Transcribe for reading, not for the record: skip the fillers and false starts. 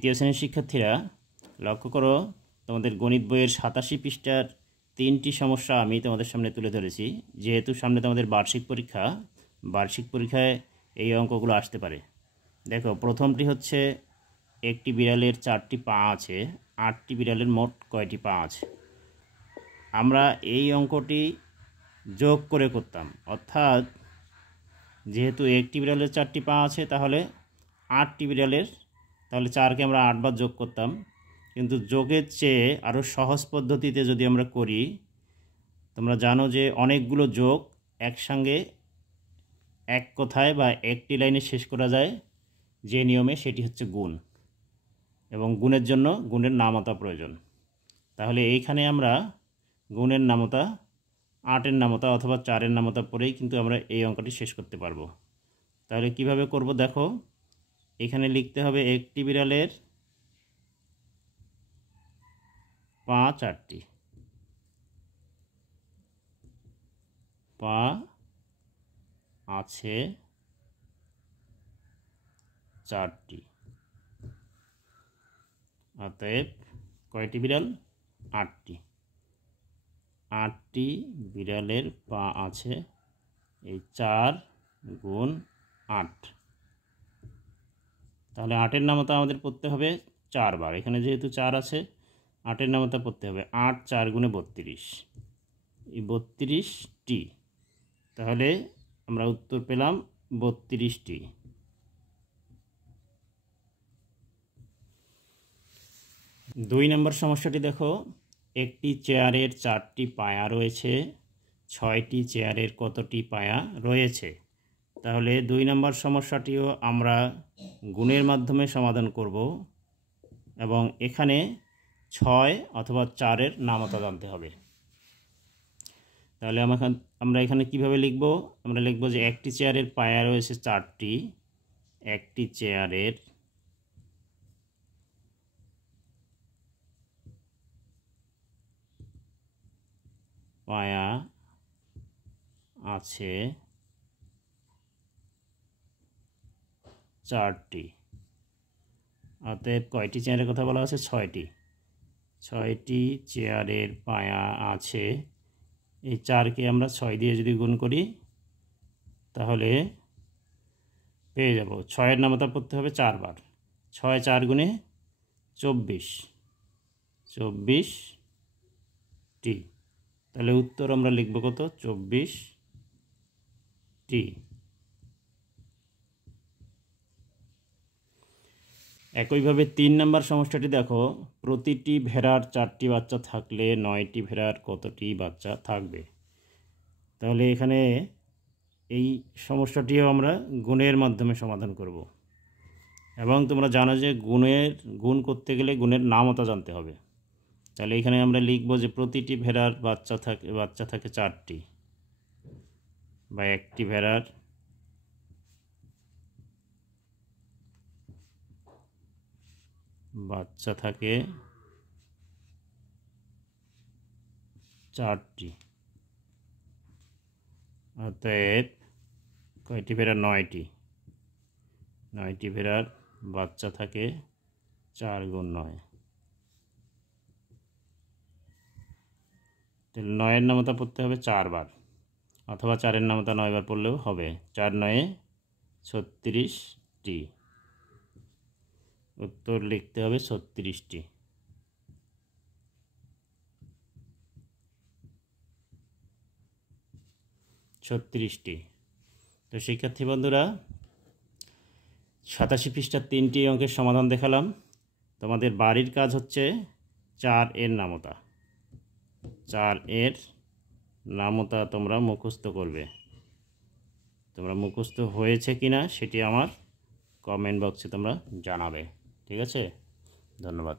তৃতীয় শ্রেণীর শিক্ষার্থীরা লক্ষ্য করো, তোমাদের গণিত বইয়ের 87 পৃষ্ঠার 3টি সমস্যা আমি তোমাদের সামনে তুলে ধরেছি। যেহেতু সামনে তোমাদের বার্ষিক পরীক্ষায় এই অঙ্কগুলো আসতে পারে। দেখো, প্রথমটি হচ্ছে একটি বিড়ালের 4টি পা আছে, 8টি বিড়ালের মোট কয়টি পা আছে। আমরা এই অঙ্কটি যোগ করে করতাম, অর্থাৎ যেহেতু একটি বিড়ালের 4টি পা আছে তাহলে 8টি বিড়ালের, তাহলে 4কে আমরা 8 বার যোগ করতাম। কিন্তু যোগের চেয়ে আরও সহজ পদ্ধতিতে যদি আমরা করি, তোমরা জানো যে অনেকগুলো যোগ একসঙ্গে এক কথায় বা একটি লাইনে শেষ করা যায় যে নিয়মে, সেটি হচ্ছে গুণ। এবং গুণের জন্য গুণের নামতা প্রয়োজন। তাহলে এইখানে আমরা গুণের নামতা, 8-এর নামতা অথবা 4-এর নামতা পড়েই কিন্তু আমরা এই অঙ্কটি শেষ করতে পারবো। তাহলে কিভাবে করব দেখো, এখানে লিখতে হবে একটি বিড়ালের পা 4টি, পা আছে 4টি, অতএব কয়টি বিড়াল? 8টি। 8টি বিড়ালের পা আছে, এই 4 গুণ 8। তাহলে 8-এর নামতা আমাদের পড়তে হবে 4 বার। এখানে যেহেতু 4 আছে, 8-এর নামতা পড়তে হবে 8 4 গুণে 32, এই 32টি। তাহলে আমরা উত্তর পেলাম 32টি। 2 নম্বর সমস্যাটি দেখো, একটি চেয়ারের 4টি পায়া রয়েছে, 6টি চেয়ারের কতটি পায়া রয়েছে। তাহলে 2 নম্বর সমস্যাটিও আমরা গুণের মাধ্যমে সমাধান করব এবং এখানে 6 অথবা 4-এর নামতা জানতে হবে। তাহলে আমরা এখানে কিভাবে লিখব? আমরা লিখব যে একটি চেয়ারের পায়া রয়েছে 4টি, একটি চেয়ারের পায়া আছে 4টি, অতএব কয়টি চেয়ারের কথা বলা আছে? 6টি। 6টি চেয়ারের পায়া আছে, এই 4কে আমরা 6 দিয়ে যদি গুণ করি তাহলে পেয়ে যাব 6-এর নামতা পড়তে হবে 4 বার। 6 4 গুণে 24, 24টি। তাহলে উত্তর আমরা লিখব কত? 24টি। একইভাবে 3 নম্বর সমস্যাটি দেখো, প্রতিটি ভেড়ার 4টি বাচ্চা থাকলে 9টি ভেড়ার কতটি বাচ্চা থাকবে। তাহলে এখানে এই সমস্যাটিও আমরা গুণের মাধ্যমে সমাধান করব। এবং তোমরা জানো যে গুণ করতে গেলে গুণের নামতা জানতে হবে। তাহলে এখানে আমরা লিখব যে প্রতিটি ভেড়ার বাচ্চা থাকে 4টি, বা একটি ভেড়ার বাচ্চা থাকে 4টি, অতএব কয়টি ভেড়া? 9টি। 9টি ভেড়ার বাচ্চা থাকে 4 গুণ 9। তাহলে 9-এর নামতা পড়তে হবে 4 বার, অথবা 4-এর নামতা 9 বার পড়লেও হবে। 4 9 36টি। উত্তর লিখতে হবে 36টি। তো শিক্ষার্থী বন্ধুরা, 87 পৃষ্ঠার 3টি অঙ্কের সমাধান দেখালাম। তোমাদের বাড়ির কাজ হচ্ছে 4-এর নামতা। 4-এর নামতা তোমরা মুখস্থ করবে। তোমরা মুখস্থ হয়েছে কিনা সেটি আমার কমেন্ট বক্সে তোমরা জানাবে। ঠিক আছে? ধন্যবাদ।